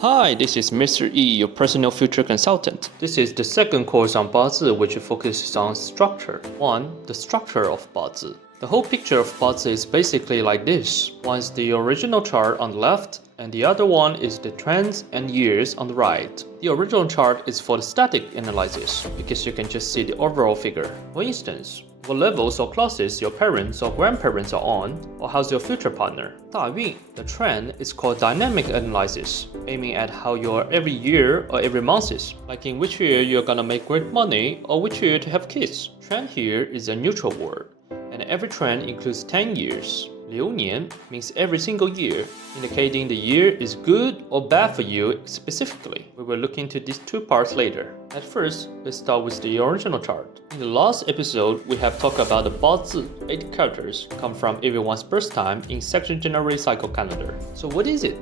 Hi, this is Mr.Yi, your personal future consultant. This is the second course on Bazi, which focuses on structure. 1. The structure of Bazi. The whole picture of Bazi is basically like this. One is the original chart on the left, and the other one is the trends and years on the right. The original chart is for the static analysis, because you can just see the overall figure. For instance, what levels or classes your parents or grandparents are on, or how's your future partner. 大运, the trend is called dynamic analysis, aiming at how you are every year or every month is, like in which year you're gonna make great money or which year to have kids. Trend here is a neutral word, and every trend includes 10 years. 流年 means every single year, indicating the year is good or bad for you specifically. We will look into these two parts later. At first, let's start with the original chart. In the last episode, we have talked about the Bazi, 8 characters, come from everyone's birth time in sexagenary cycle calendar. So what is it?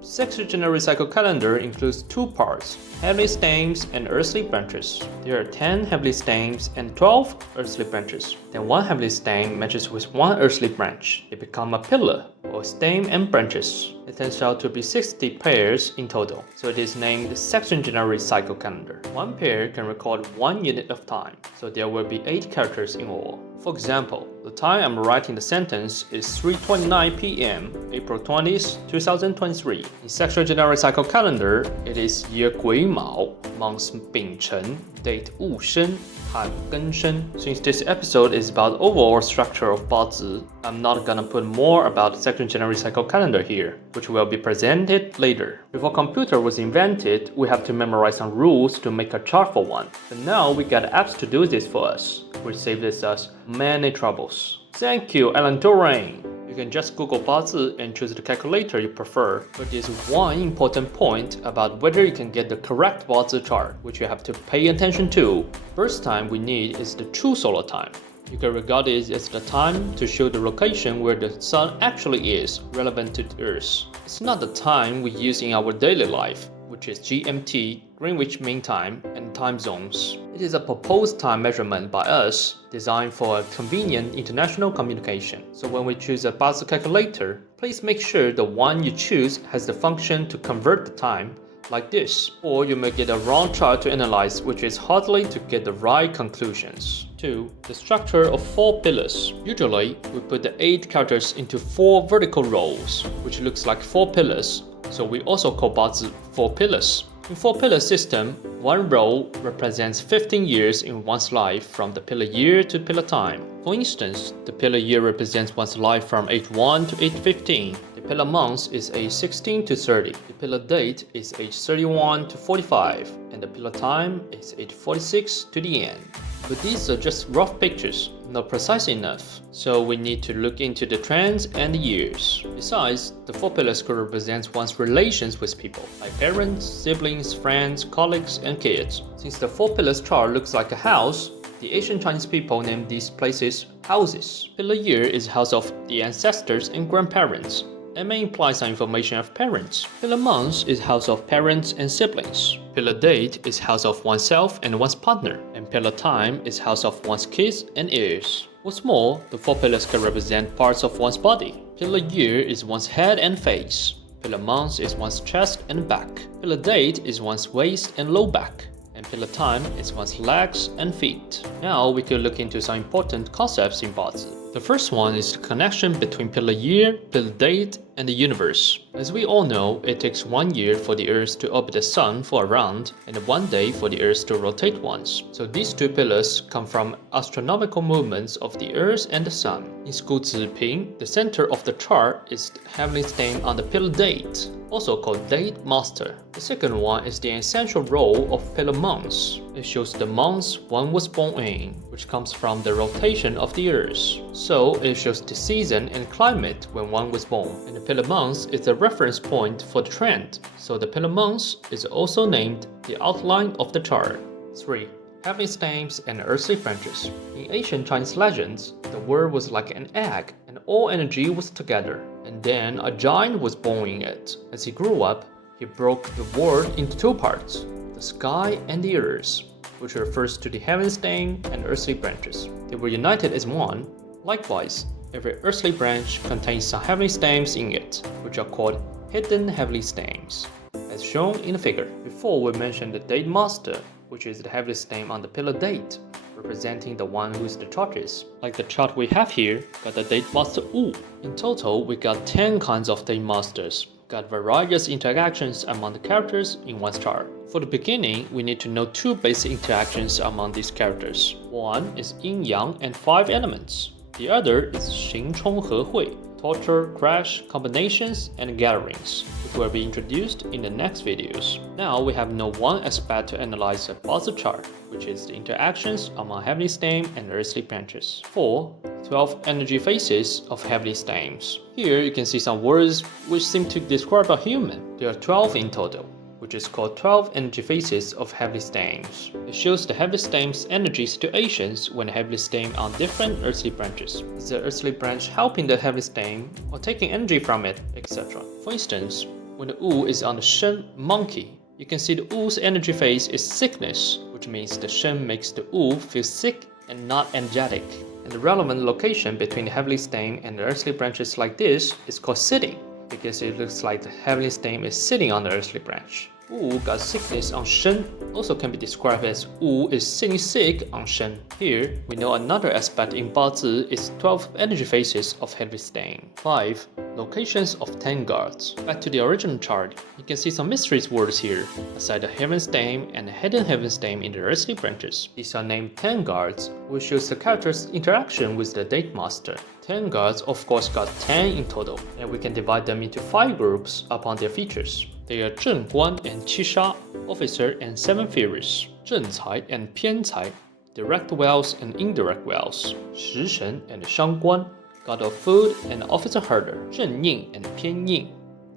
Sexagenary cycle calendar includes 2 parts, heavenly stems and earthly branches. There are 10 heavenly stems and 12 earthly branches. Then one heavenly stem matches with one earthly branch. They become a pillar, or stem and branches. It turns out to be 60 pairs in total, so it is named the sexagenary cycle calendar. One pair can record 1 unit of time, so there will be 8 characters in all. For example, the time I'm writing the sentence is 3:29 p.m., April 20th, 2023. In sexagenary cycle calendar, it is year 癸卯, month 丙辰, date 戊申, time 庚申. Since this episode is about overall structure of Bazi, I'm not gonna put more about sexagenary cycle calendar here, which will be presented later. Before computer was invented, we have to memorize some rules to make a chart for one. But now we got apps to do this for us, which saves us many troubles. Thank you, Alan Dorain. You can just Google Bazi and choose the calculator you prefer, but there's one important point about whether you can get the correct Bazi chart, which you have to pay attention to. First time we need is the true solar time. You can regard it as the time to show the location where the sun actually is relevant to the Earth. It's not the time we use in our daily life, which is GMT, Greenwich Mean Time, and time zones. It is a proposed time measurement by us, designed for a convenient international communication. So when we choose a Bazi calculator, please make sure the one you choose has the function to convert the time, like this, or you may get a wrong chart to analyze, which is hardly to get the right conclusions. 2. The structure of 4 pillars. Usually, we put the 8 characters into 4 vertical rows, which looks like 4 pillars, so we also call Bazi 4 pillars. In 4-pillar system, one row represents 15 years in one's life from the pillar year to pillar time. For instance, the pillar year represents one's life from age 1 to age 15. The pillar month is age 16 to 30. The pillar date is age 31 to 45. And the pillar time is age 46 to the end. But these are just rough pictures, not precise enough, so we need to look into the trends and the years. Besides, the 4 pillars could represent one's relations with people, like parents, siblings, friends, colleagues, and kids. Since the 4 pillars chart looks like a house, the ancient Chinese people named these places houses. Pillar year is house of the ancestors and grandparents, and may imply some information of parents. Pillar month is house of parents and siblings. Pillar date is house of oneself and one's partner. And pillar time is house of one's kids and heirs. What's more, the 4 pillars can represent parts of one's body. Pillar year is one's head and face. Pillar month is one's chest and back. Pillar date is one's waist and low back. And pillar time is one's legs and feet. Now we could look into some important concepts in Bazi. The first one is the connection between pillar year, pillar date, and the universe. As we all know, it takes 1 year for the Earth to orbit the Sun for a round, and 1 day for the Earth to rotate once. So these 2 pillars come from astronomical movements of the Earth and the Sun. In school Ziping, the center of the chart is the heavenly stem on the pillar date, also called date master. The second one is the essential role of pillar months. It shows the months one was born in, which comes from the rotation of the Earth. So it shows the season and climate when one was born. And the pillar month is the reference point for the trend. So the pillar month is also named the outline of the chart. 3. Heavenly stems and earthly branches. In ancient Chinese legends, the world was like an egg and all energy was together. And then a giant was born in it. As he grew up, he broke the world into 2 parts, the sky and the earth, which refers to the heavenly stem and earthly branches. They were united as one. Likewise, every earthly branch contains some heavenly stems in it, which are called hidden heavenly stems. as shown in the figure. Before we mentioned the Date Master, which is the heaviest name on the pillar Date, representing the one whose the chart is. Like the chart we have here, got the Date Master Wu. In total, we got 10 kinds of Date Masters. Got various interactions among the characters in one chart. For the beginning, we need to know 2 basic interactions among these characters. One is yin-yang and 5 elements. The other is 形冲合会, torture, crash, combinations, and gatherings, which will be introduced in the next videos. Now we have no one aspect to analyze a Bazi chart, which is the interactions among heavenly stem and earthly branches. 4. 12 energy phases of heavenly stems. Here you can see some words which seem to describe a human. There are 12 in total, which is called 12 energy phases of heavenly stems. It shows the heavenly stem's energy situations when the heavenly stem on different earthly branches. Is the earthly branch helping the heavenly stem or taking energy from it, etc. For instance, when the Wu is on the Shen monkey, you can see the Wu's energy phase is sickness, which means the Shen makes the Wu feel sick and not energetic. And the relevant location between the heavenly stem and the earthly branches like this is called sitting, because it looks like the heavenly stem is sitting on the earthly branch. Wu got sickness on Shen, also can be described as Wu is sitting sick on Shen. Here, we know another aspect in Bazi is 12 energy phases of heavenly stem. 5. Locations of 10 guards. Back to the original chart, you can see some mysteries words here, aside the heaven stem and the hidden heaven stem in the earthly branches. These are named 10 guards, which shows the character's interaction with the Date Master. 10 guards of course got 10 in total, and we can divide them into 5 groups upon their features. They are 正官 and 七杀, officer and 7 furies, 正财 and 偏财, direct wells and indirect wells, 食神 and 伤官, god of food and officer herder, 正印 and 偏印,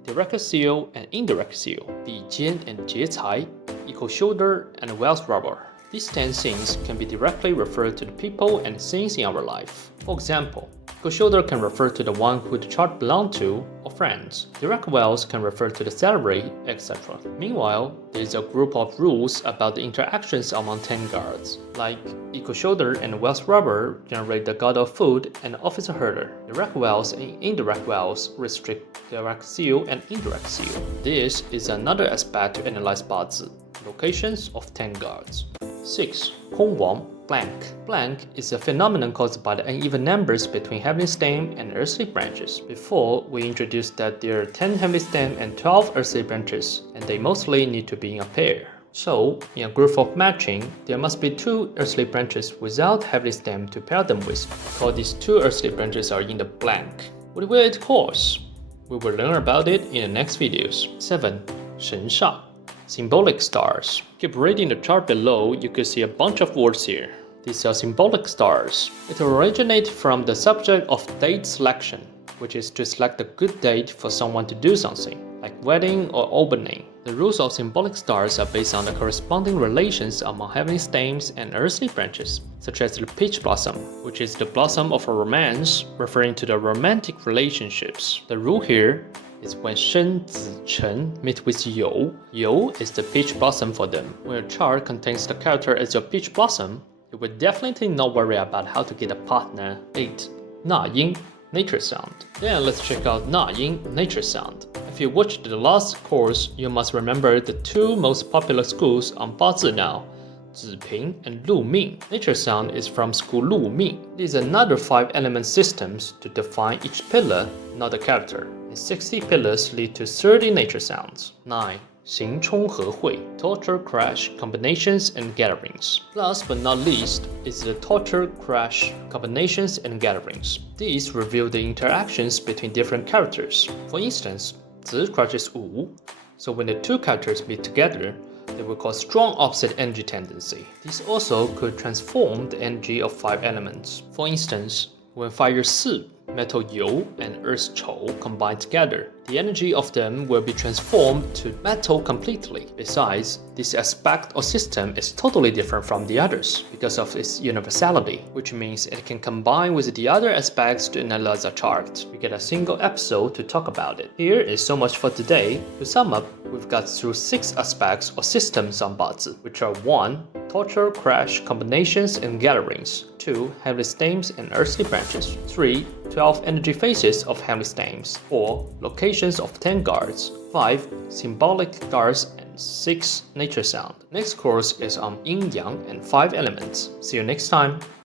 direct seal and indirect seal, 比肩 and 劫财, equal shoulder and wealth robber. These 10 things can be directly referred to the people and things in our life. For example, equal shoulder can refer to the one who the chart belonged to or friends. Direct wealth can refer to the salary, etc. Meanwhile, there is a group of rules about the interactions among 10 guards, like equal shoulder and wealth robber generate the god of food and officer herder. Direct wealth and indirect wealth restrict direct seal and indirect seal. This is another aspect to analyze Bazi, locations of 10 guards. 6. 空王 blank. Blank is a phenomenon caused by the uneven numbers between heavenly stem and earthly branches. Before, we introduced that there are 10 heavenly stem and 12 earthly branches, and they mostly need to be in a pair. So, in a group of matching, there must be 2 earthly branches without heavenly stem to pair them with, because these 2 earthly branches are in the blank. What will it cause? We will learn about it in the next videos. 7. 神煞 Symbolic stars. Keep reading the chart below, you can see a bunch of words here. These are symbolic stars. It originates from the subject of date selection, which is to select a good date for someone to do something, like wedding or opening. The rules of symbolic stars are based on the corresponding relations among heavenly stems and earthly branches, such as the peach blossom, which is the blossom of a romance, referring to the romantic relationships. The rule here is when Shen, Zi, Chen meet with You. You is the peach blossom for them. When a chart contains the character as your peach blossom, you will definitely not worry about how to get a partner. 8. 那音 nature sound. Then let's check out 那音 nature sound. If you watched the last course, you must remember the 2 most popular schools on Bazi now, 子平 and 陆命. Nature sound is from school 陆命. These are another 5 element systems to define each pillar, not the character. And 60 pillars lead to 30 nature sounds. 9. 形冲合会 torture, crash, combinations, and gatherings. Last but not least is the torture, crash, combinations, and gatherings. These reveal the interactions between different characters. For instance, Zi crushes Wu, so when the 2 characters meet together, they will cause strong opposite energy tendency. These also could transform the energy of 5 elements. For instance, when fire Si, metal You, and earth Chou combine together, the energy of them will be transformed to metal completely. Besides, this aspect or system is totally different from the others because of its universality, which means it can combine with the other aspects to analyze a chart. We get a single episode to talk about it. Here is so much for today. To sum up, we've got through 6 aspects or systems on Bazi, which are 1. Torture, crash, combinations, and gatherings. 2. Heavenly stems and earthly branches. 3. 12 energy phases of heavenly stems. 4. Locations of 10 guards. 5. Symbolic stars, and 6. Nature sound. Next course is on yin yang and 5 elements. See you next time.